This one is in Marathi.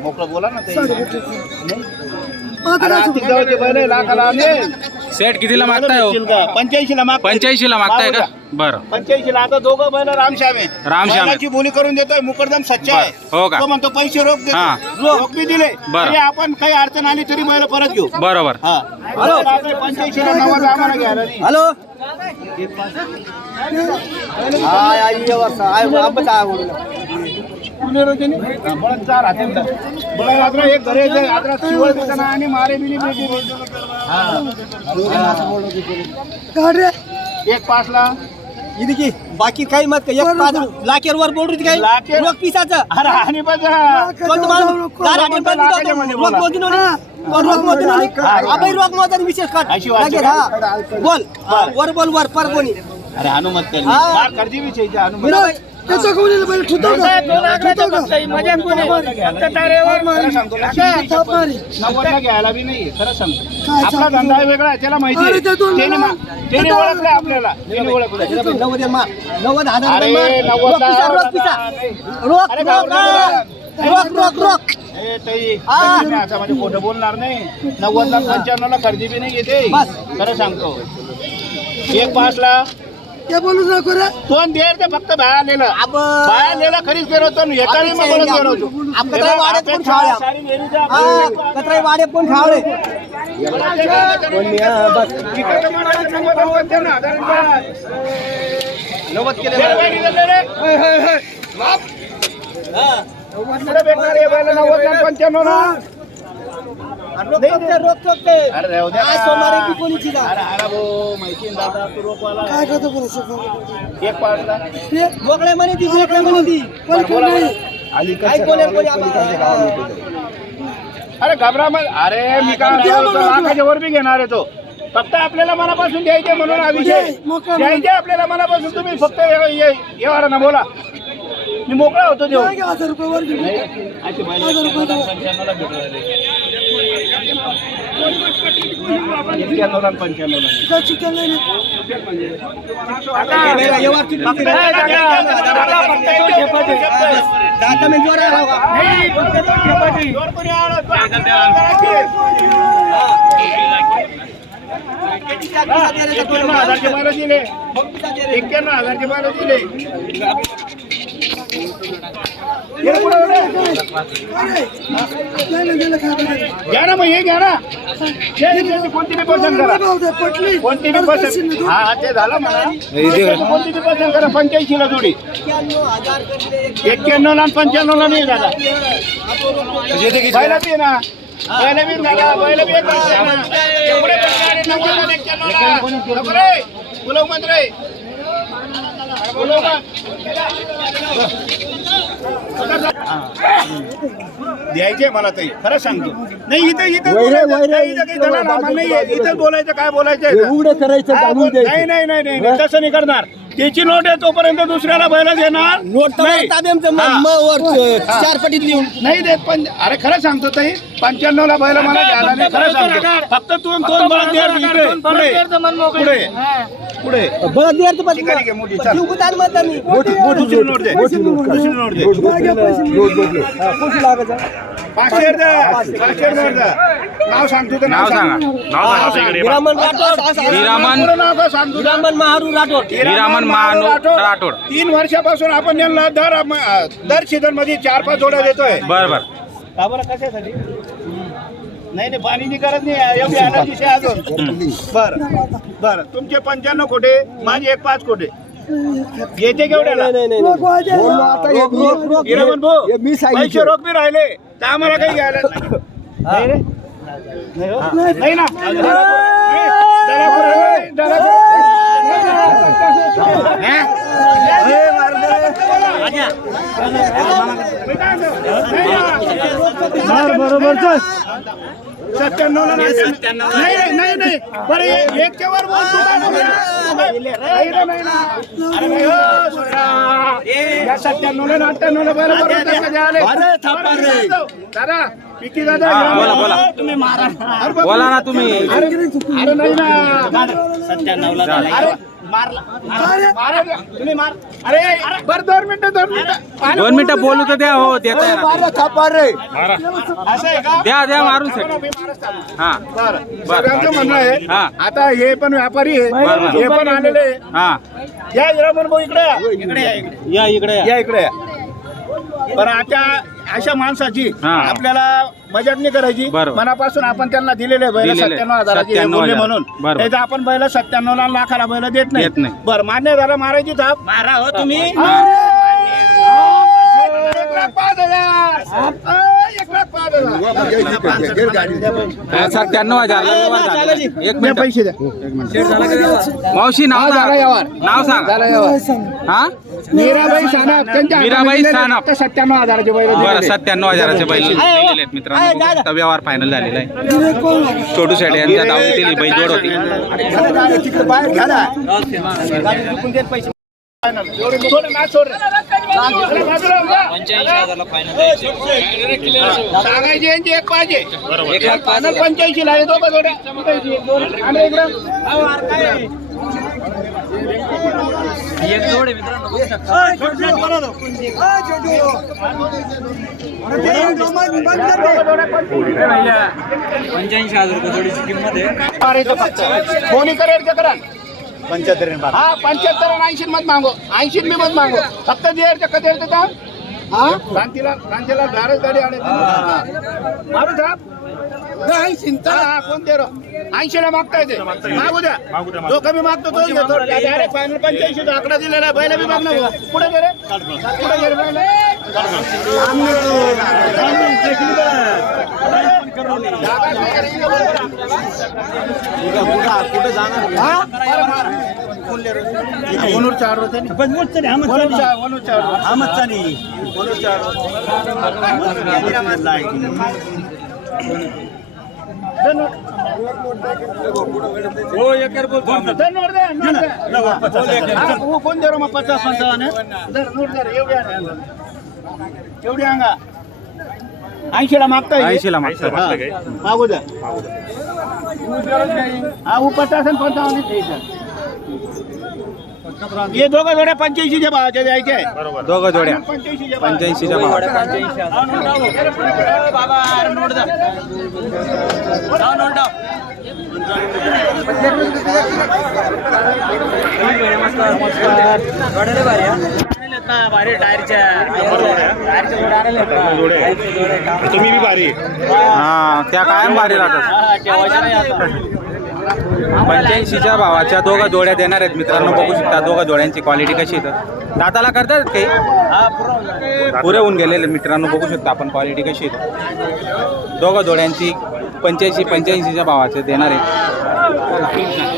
मोकळं बोला ना ते. बैल आहे, लाखाला सेट कितीला मागताय हो? पंच्याऐंशी ला माग पंच्याऐंशी ला मागताय का? बरं. पंच्याऐंशी ला आता दोघं बैल रामश्याम. आहे रामश्याम. आहे. बैलाची बोली करून देतोय मुकरदम सच्चा आहे. हो का? तो म्हणतो पैसे रोख देतो हा. रोख बी दिले. बरं. आपण काही अडचण आली तरी बैल परत घेऊ. बरोबर. हा. पंच्याऐंशी ला नव्वद आम्हाला घ्यायला नाही. हॅलो. पुणे रोजनी? हा, बळद चार हाती एक घरी आहे, आद्रा शिवळ देताना आणि मारे बिली बिली बिली. गाड्या एक पाच ला इतकी बाकी काही मत एक पाच लाखेर वर बोलू काही लाखेर? रोख पिसाचं. अरे आणि रोख. पण रोख. आपण रोख मोजून विशेष लगेच, हा. बोल. वर बोल वर. पर कोणी अरे अनुमत कर हा. विषयीची अनुमत त्याचं कोणी पहिले ठुतो का? नव्वदला घ्यायला बी नाही खरं सांगतो. आपला धंदा आहे वेगळा आहे, त्याला माहिती आहे. त्याने ओळखलं आपल्याला. त्याने ओळखलं नव्वद नव्वद हजार. रोख पिसा रोख पिसा. रोख रोख रोख. रोख म्हणजे खोटं बोलणार नाही. नव्वदला पंच्याण्णवला खरेदी बी नाही येते. खरं सांगतो. एक पाचला काय बोलूच नको रे दोन देर ते फक्त बाहेर आपण बाहेर आलेलं खरीच करत होतो एकाने मग बोलत गेलो होतो. आपण हे काय बघ, वाड्यात कोण आपण खावल्या? सारी बेरीजा- हा वाडे पण काय करतो एक म्हणे ती म्हणे ती. काय अरे घबरा मग. अरे मी काय लाखाच्या वर बी घेणार आहे तो. फक्त आपल्याला मनापासून द्यायचे म्हणून विषय. द्यायचे आपल्याला मनापासून तुम्ही फक्त ये- ये- येवारा ना बोला. मी मोकळा होतो देऊ हजार रुपये वर घेऊन नाही, अशी बैलं पंच्याण्णवला भेटू राहिले. एक्क्याण्णवला आणि पंच्याण्णवला. काय चिकन नाही तो एक्क्याण्णव हजारचे बैलं दिले एक्क्याण्णव हजारचे बैलं दिले हे. घ्या ना मग हे घ्या ना. कोणती बी पसंत करा. कोणती बी पसंत हा हा, ते झालं म्हणा. कोणती बी पसंत करा जोडी. एक्क्याण्णव ला पंच्याण्णव ला नाही दादा पहिला बी ना. पहिला बी दादा पहिला बी एक आहे ना. एवढे नव्वदला एक्क्याण्णवला. नको रे. रे. द्यायचे मला ताई खरं सांगतो. नाही इथं इथं बोलायचं नाही, इथं बोलायचं काय बोलायचं नाही नाही नाही, तसं नाही करणार. त्याची नोट आहे तोपर्यंत दुसऱ्याला बैल देणार नोट नाही. चार पटीत लिहून. नाही देत पण अरे खरं सांगतो ताई पंच्याण्णव ला बैल मला द्यायला नाही खरं सांगतो. फक्त तू दोन बळद इकडे पुढे. पुढे. मोठी, दुसरी नोट दे. दुसरी नोट दे. पाचशे पाचशे. नाव सांगतो तर नाव सांगा. नाव. हिरामन राठोड हिरामन हिरामन महारू राठोड. हिरामन महानू राठोड. तीन वर्षापासून आपण यांना दर दर सीझनमध्ये चार पाच जोड्या देतोय. बर बर. का बरं? कशासाठी? नाही नाही पाणीची गरज नाही. एवढी एनर्जी आहे अजून. बर बर. तुमचे पंच्याण्णव कोटे माझे एक पाच कोटे येते केवढ्याला? हिरामन भाऊ पैसे रोख बी राहिले. तर आम्हाला काही घ्यायला नाही. रे? नाही हो? नाही ना? बरं बोल तू काय बोलला? नाही रे, नाही ना. अरे नाही सोडा. या सत्त्याण्णवला आणि अठ्ठ्याण्णवला बरोबर? दादा. पिकी दादा बोला, बोला. तुम्ही मारा अरे बाबा. बोला ना तुम्ही अरे नाही ना अरे मारला मारा द्या. तुम्ही मार अरे बरं दोन मिनिटं दोन बोलू तर द्या हो देता येणार मारा थापा रे असं आहे का द्या द्या मारून हो. हा. सगळ्यांचं म्हणणं आहे हा. आता हे पण व्यापारी आहे. हे पण आलेले आहे. हा या इकडे या. इकडे या इकडे या इकडे या. या इकडे या. बरं आता अशा माणसाची हा. आपल्याला मजाक नाही करायची बरोबर. मनापासून आपण त्यांना दिलेले बैल दिलेले. सत्त्याण्णव हजाराची हे 97 बोलले हजार. म्हणून बरोबर. नाही तर आपण बैल सत्त्याण्णव ला लाखाला बैल देत नाही देत नाही. बरं मान्य झालं मारायची थाप मारा हो तुम्ही एक लाख पाच हजार एक हजार सत्त्याण्णव हजार एक द्या मिनिट पैसे द्या. मावशी नाव झाला सांग. नाव सांग. हा? मीराबाई सानप त्यांच्या मीराबाई सानप. सत्त्याण्णव हजाराचे बैल बरं दिलेले. सत्त्याण्णव हजाराचे बैल दिलेले. आहेत मित्रांनो. बघू शकता, व्यवहार फायनल झालेला आहे. छोटू शेड यांच्या दावणीतील बैल जोड होती. तिकडे बाहेर घ्या ना. ना सोड रे. इकडे बाजूला उभा. सांगायचे यांचे एक पाहिजे. पंच्याऐंशी ला. हे दोघं जोड्या. पंच्याऐंशी, हजार रुपये जोडीची किंमत आहे. कोणी करेल ते करा पंच्याहत्तर हा पंच्याहत्तर आणि ऐंशी मत मागो. ऐंशी मी मत मागो. फक्त जे का कधी येतं का? हा? क्रांतीला क्रांतीला धारच गाडी आले मारू साहेब हा, हा, कोणते रो ऐंशी ला मागता येते मागू द्या. जो कमी मागतो तो डायरेक्ट फायनल पंच्याऐंशी आकडा दिलेला आहे. बैल बी मागणार पुढे गेले? पुढे गेले कुठे जाणार चार होते हो, कोण दे मग पचास पंचावन्न एवढी एवढी अंगा ऐंशीला मागताय ऐंशीला मागताय. हा, मागू द्या. हा पचास आणि पंचावन्न. हे दोघं जोड्या पंच्याऐंशीच्या भावाच्या द्यायचे आहे. दोघं जोड्या. पंच्याऐंशीच्या भावाच्या. पंच्याऐंशीच्या भाव हा त्या कायम भारी राहतात. पंच्याऐंशीच्या भावाच्या दोघं जोड्या देणार आहेत मित्रांनो बघू शकता दोघं जोड्यांची क्वालिटी कशी आहे तर. दाताला करतात काही पुरे होऊन गेलेले मित्रांनो बघू शकता आपण क्वालिटी कशी आहे दोघं जोड्यांची पंच्याऐंशी पंच्याऐंशीच्या भावाचे देणार आहे